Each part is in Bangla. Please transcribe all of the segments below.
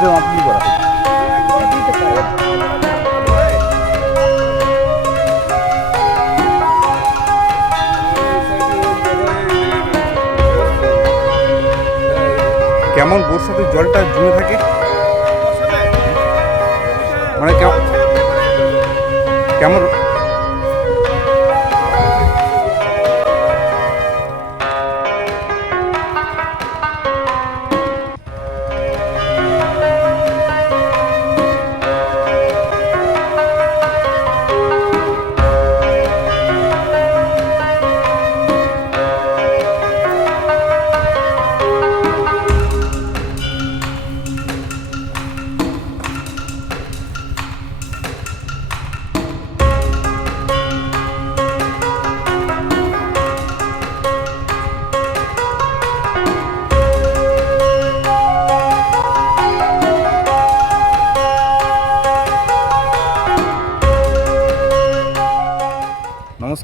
মেপে মাপনি করা কেমন বর্ষাতে জলটা জমে থাকে? মানে কেমন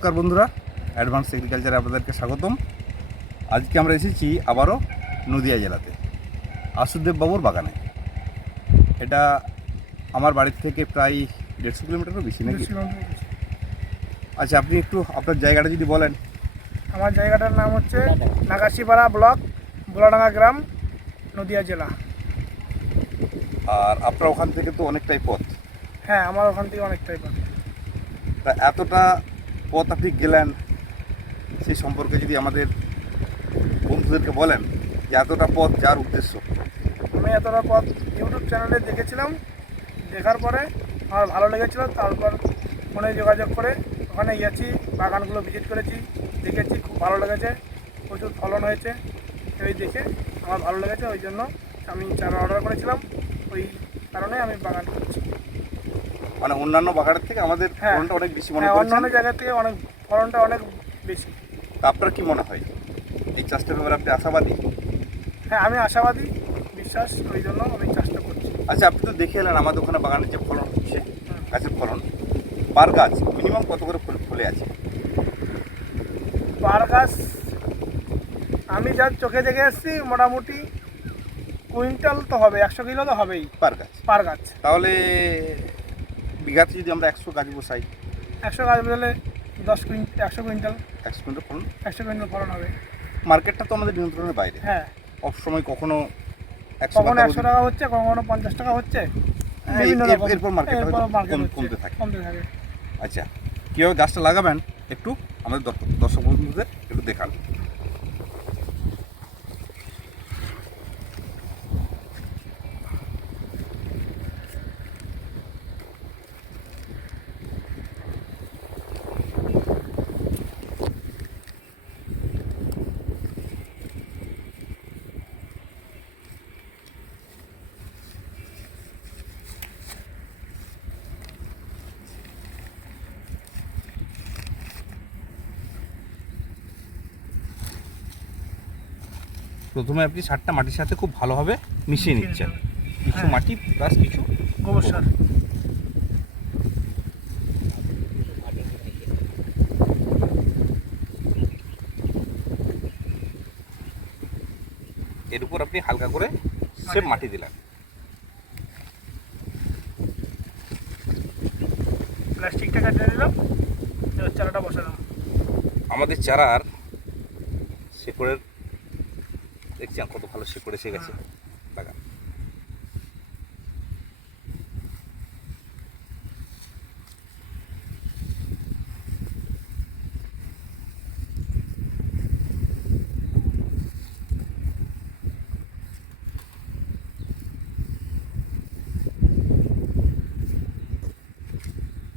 নমস্কার বন্ধুরা অ্যাডভান্স এগ্রিকালচারে আপনাদেরকে স্বাগতম। আজকে আমরা এসেছি আবারও নদিয়া জেলাতে আশুদেব বাবুর বাগানে। এটা আমার বাড়ির থেকে প্রায় দেড়শো কিলোমিটারও বেশি নাকি? আচ্ছা আপনি একটু আপনার জায়গাটা যদি বলেন। আমার জায়গাটার নাম হচ্ছে নাগাশিপাড়া ব্লক বোলাডাঙ্গা গ্রাম নদিয়া জেলা। আর আপনার ওখান থেকে তো অনেকটাই পথ। হ্যাঁ আমার ওখান থেকে অনেকটাই পথ। তা এতটা পথ আপনি গেলেন সেই সম্পর্কে যদি আমাদের বন্ধুদেরকে বলেন যে এতটা পথ যার উদ্দেশ্য? আমি এতটা পথ ইউটিউব চ্যানেলে দেখেছিলাম, দেখার পরে আমার ভালো লেগেছিল, তারপর ফোনে যোগাযোগ করে ওখানে গেছি, বাগানগুলো ভিজিট করেছি, দেখেছি, খুব ভালো লেগেছে, প্রচুর ফলন হয়েছে ওই দেখে আমার ভালো লেগেছে, ওই জন্য আমি চারা অর্ডার করেছিলাম, ওই কারণে আমি বাগান করছি। মানে অন্যান্য বাগানের থেকে আমাদের হ্যাঁ। ফলনটা অনেক বেশি মনে হ্যাঁ করছেন? অন্যান্য জায়গা থেকে অনেক ফলনটা অনেক বেশি। তা আপনার কি মনে হয়? এই চাষটার ব্যাপারে আপনি আশাবাদী? হ্যাঁ আমি আশাবাদী বিশ্বাস ওই জন্য আমি চাষটা করছি। আচ্ছা আপনি তো দেখে এলেন আমাদের ওখানে বাগানের যে ফলন হচ্ছে গাছের ফলন। পার গাছ মিনিমাম কত করে ফুল ফুলে আছে? পার গাছ আমি যা চোখে দেখে এসেছি মোটামুটি কুইন্টাল তো হবে একশো কিলো তো হবেই। পার গাছ। পার গাছ। তাহলে বিঘাতে যদি আমরা একশো গাছ বসাই একশো গাছ বদলে দশ কুইন্টাল একশো কুইন্টাল একশো কুইন্টাল ফলন? একশো কুইন্টাল ফলন হবে। মার্কেটটা তো আমাদের নিয়ন্ত্রণের বাইরে। হ্যাঁ। সব সময় কখনো একশো কখনো একশো টাকা হচ্ছে কখনো পঞ্চাশ টাকা হচ্ছে হ্যাঁ। এরপর হচ্ছে, কমতে থাকে। কমতে থাকে। আচ্ছা কীভাবে গাছটা লাগাবেন একটু আমাদের দর্শক দর্শক বন্ধুদের একটু দেখান। প্রথমে আপনি সারটা মাটির সাথে খুব ভালোভাবে মিশিয়ে নিচ্ছেন। কিছু হ্যাঁ। মাটি প্লাস কিছু গোবর। সার এর উপর আপনি হালকা করে সে মাটি দিলেন। প্লাস্টিকটা কেটে দিলাম চারাটা বসালাম। আমাদের চারার শেকড়ের দেখছেন কত ভালো শেকড় এসে গেছে। বাগান।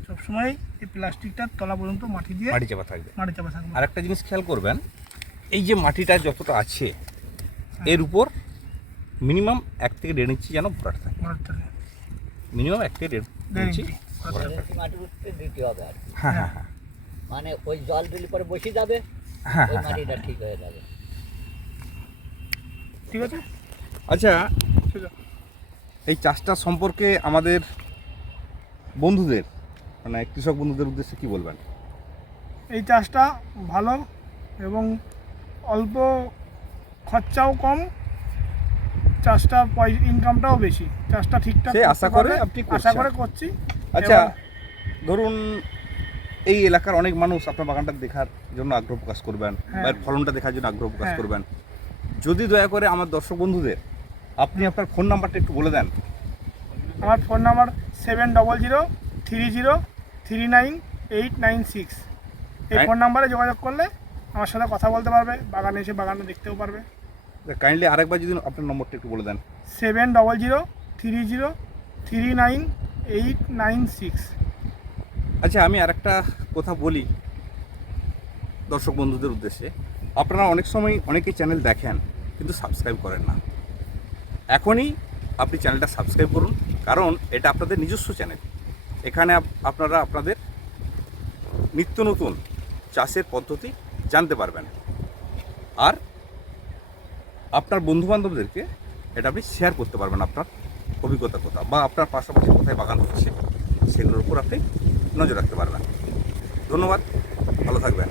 সবসময় এই প্লাস্টিকটার তলা পর্যন্ত মাটি দিয়ে মাটি চাপা থাকবে। মাটি চাপা থাকবে। আর একটা জিনিস খেয়াল করবেন এই যে মাটিটা যতটা আছে এর উপর মিনিমাম এক থেকে দেড় ইঞ্চি যেন ভরাট থাকে। মিনিমাম এক থেকে দেড় ইঞ্চি মাটি উঠতে দিতে হবে আর কি। হ্যাঁ হ্যাঁ হ্যাঁ। মানে ওই জল দিলে পরে বসে যাবে হ্যাঁ হ্যাঁ হ্যাঁ মাটিটা ঠিক হয়ে যাবে। ঠিক আছে? আচ্ছা এই চাষটা সম্পর্কে আমাদের বন্ধুদের মানে কৃষক বন্ধুদের উদ্দেশ্যে কি বলবেন? এই চাষটা ভালো এবং অল্প খরচাও কম চাষটা ইনকামটাও বেশি। চাষটা ঠিকঠাক আশা করে আপনি আশা করে করছি। আচ্ছা ধরুন এই এলাকার অনেক মানুষ আপনার বাগানটা দেখার জন্য আগ্রহ প্রকাশ করবেন হ্যাঁ। বা ফলনটা দেখার জন্য আগ্রহ প্রকাশ হ্যাঁ। করবেন। যদি দয়া করে আমার দর্শক বন্ধুদের আপনি আপনার ফোন নাম্বারটা একটু বলে দেন। আমার phone number seven double zero three zero three nine eight nine six. এই ফোন নাম্বারে যোগাযোগ করলে আমার সাথে কথা বলতে পারবে বাগানে এসে বাগানটা দেখতেও পারবে। কাইন্ডলি আরেকবার যদি আপনার নম্বরটা একটু বলে দেন। Seven double zero three zero three nine eight nine six. আচ্ছা আমি আরেকটা কথা বলি দর্শক বন্ধুদের উদ্দেশ্যে। আপনারা অনেক সময় অনেকেই চ্যানেল দেখেন কিন্তু সাবস্ক্রাইব করেন না। এখনই আপনি চ্যানেলটা সাবস্ক্রাইব করুন কারণ এটা আপনাদের নিজস্ব চ্যানেল এখানে আপ- আপনারা আপনাদের নিত্য নতুন চাষের পদ্ধতি জানতে পারবেন। আর আপনার বন্ধুবান্ধবদেরকে এটা আপনি শেয়ার করতে পারবেন আপনার অভিজ্ঞতার কথা বা আপনার পাশাপাশি কোথায় বাগান হচ্ছে, সেগুলোর উপর আপনি নজর রাখতে পারবেন। ধন্যবাদ, ভালো থাকবেন।